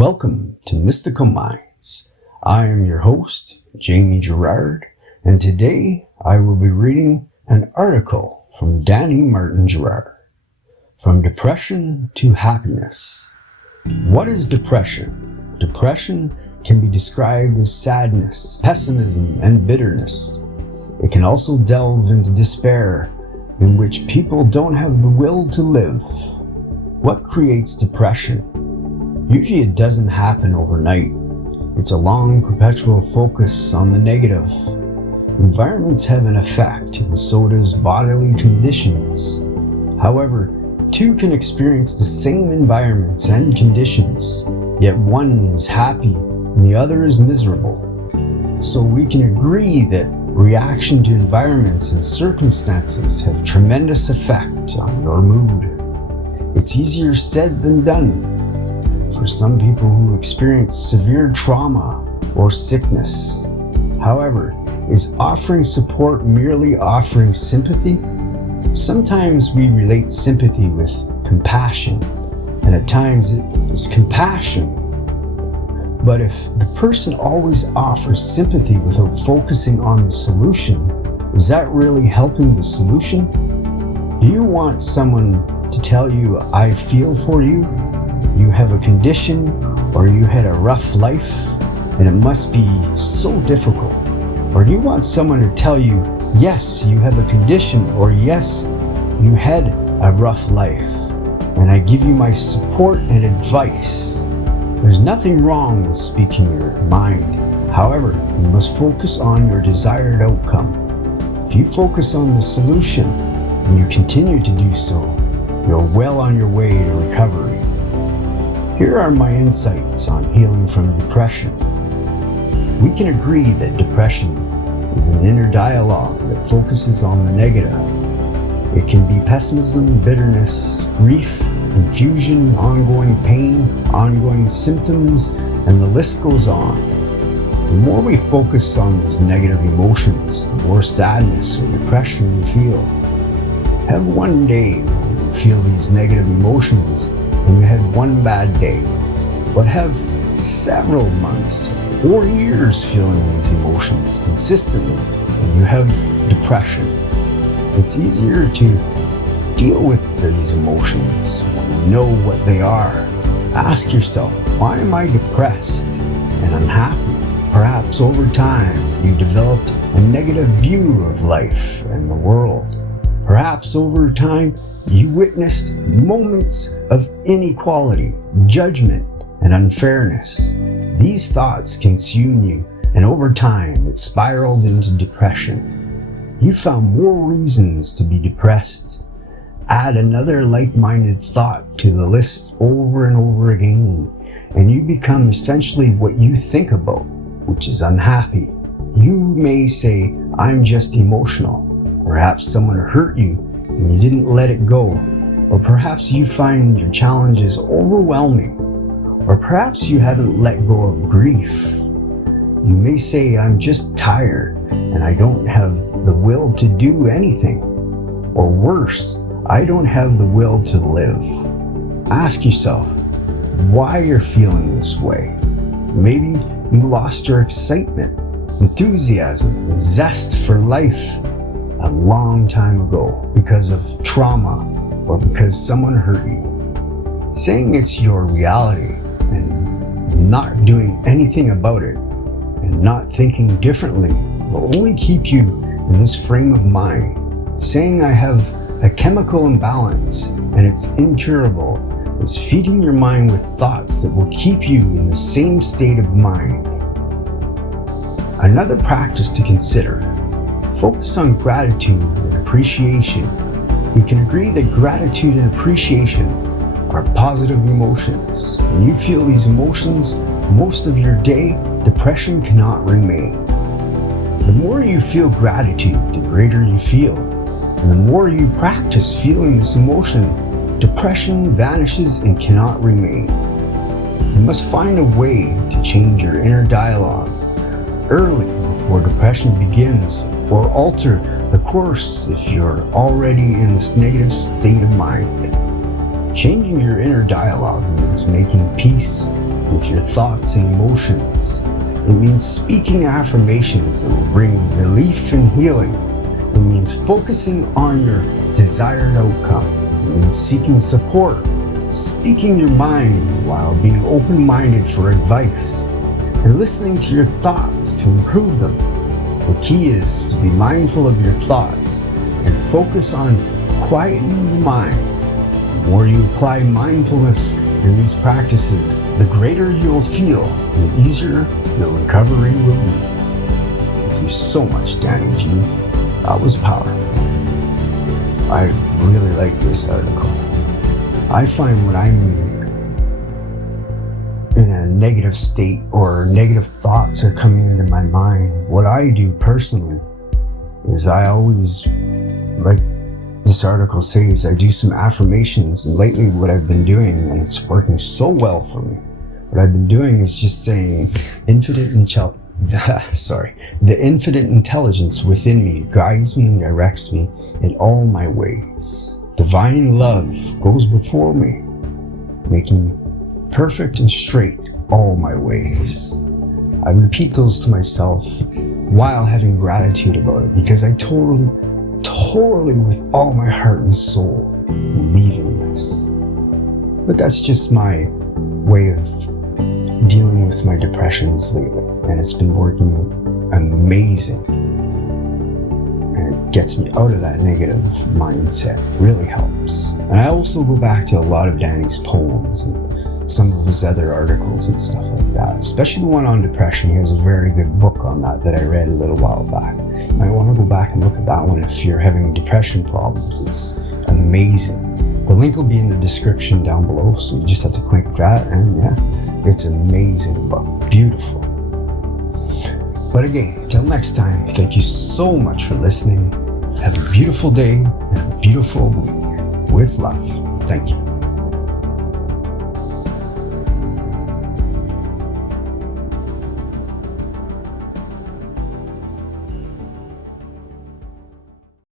Welcome to Mystical Minds. I am your host, Jamie Gerard, and today I will be reading an article from Danny Martin Gerard. From Depression to Happiness. What is depression? Depression can be described as sadness, pessimism, and bitterness. It can also delve into despair, in which people don't have the will to live. What creates depression? Usually it doesn't happen overnight. It's a long, perpetual focus on the negative. Environments have an effect, and so does bodily conditions. However, two can experience the same environments and conditions, yet one is happy and the other is miserable. So we can agree that reaction to environments and circumstances have tremendous effect on your mood. It's easier said than done. For some people who experience severe trauma or sickness. However, is offering support merely offering sympathy? Sometimes we relate sympathy with compassion, and at times it is compassion. But if the person always offers sympathy without focusing on the solution, is that really helping the solution? Do you want someone to tell you, "I feel for you"? You have a condition, or you had a rough life, and it must be so difficult. Or do you want someone to tell you, yes, you have a condition, or yes, you had a rough life, and I give you my support and advice? There's nothing wrong with speaking your mind. However, you must focus on your desired outcome. If you focus on the solution, and you continue to do so, you're well on your way to recovery. Here are my insights on healing from depression. We can agree that depression is an inner dialogue that focuses on the negative. It can be pessimism, bitterness, grief, confusion, ongoing pain, ongoing symptoms, and the list goes on. The more we focus on these negative emotions, the more sadness or depression we feel. Have one day when you feel these negative emotions and you had one bad day, but have several months or years feeling these emotions consistently and you have depression. It's easier to deal with these emotions when you know what they are. Ask yourself, why am I depressed and unhappy? Perhaps over time you developed a negative view of life and the world. Perhaps over time you witnessed moments of inequality, judgment, and unfairness. These thoughts consume you, and over time it spiraled into depression. You found more reasons to be depressed. Add another like-minded thought to the list over and over again, and you become essentially what you think about, which is unhappy. You may say, "I'm just emotional." Perhaps someone hurt you and you didn't let it go. Or perhaps you find your challenges overwhelming. Or perhaps you haven't let go of grief. You may say, "I'm just tired and I don't have the will to do anything." Or worse, "I don't have the will to live." Ask yourself why you're feeling this way. Maybe you lost your excitement, enthusiasm, and zest for life a long time ago because of trauma or because someone hurt you. Saying it's your reality and not doing anything about it and not thinking differently will only keep you in this frame of mind. Saying I have a chemical imbalance and it's incurable is feeding your mind with thoughts that will keep you in the same state of mind. Another practice to consider: focus on gratitude and appreciation. We can agree that gratitude and appreciation are positive emotions. When you feel these emotions most of your day, depression cannot remain. The more you feel gratitude, the greater you feel. And the more you practice feeling this emotion, depression vanishes and cannot remain. You must find a way to change your inner dialogue early before depression begins, or alter the course if you're already in this negative state of mind. Changing your inner dialogue means making peace with your thoughts and emotions. It means speaking affirmations that will bring relief and healing. It means focusing on your desired outcome. It means seeking support, speaking your mind while being open-minded for advice, and listening to your thoughts to improve them. The key is to be mindful of your thoughts and focus on quietening the mind. The more you apply mindfulness in these practices, the greater you'll feel and the easier your recovery will be. Thank you so much, Danny G. That was powerful. I really like this article. I find when I'm in a negative state or negative thoughts are coming into my mind, what I do personally is I always, like this article says, I do some affirmations. And lately what I've been doing, and it's working so well for me, what I've been doing is just saying the infinite intelligence within me guides me and directs me in all my ways. Divine love goes before me, making perfect and straight all my ways. I repeat those to myself while having gratitude about it, because I totally with all my heart and soul believe in this. But that's just my way of dealing with my depressions lately, and it's been working amazing. And it gets me out of that negative mindset, really helps. And I also go back to a lot of Danny's poems and some of his other articles and stuff like that, especially the one on depression. He has a very good book on that I read a little while back. You might want to go back and look at that one if you're having depression problems. It's amazing. The link will be in the description down below, so you just have to click that, and yeah, it's an amazing book. Beautiful. But again, till next time, thank you so much for listening. Have a beautiful day and a beautiful week. With love. Thank you.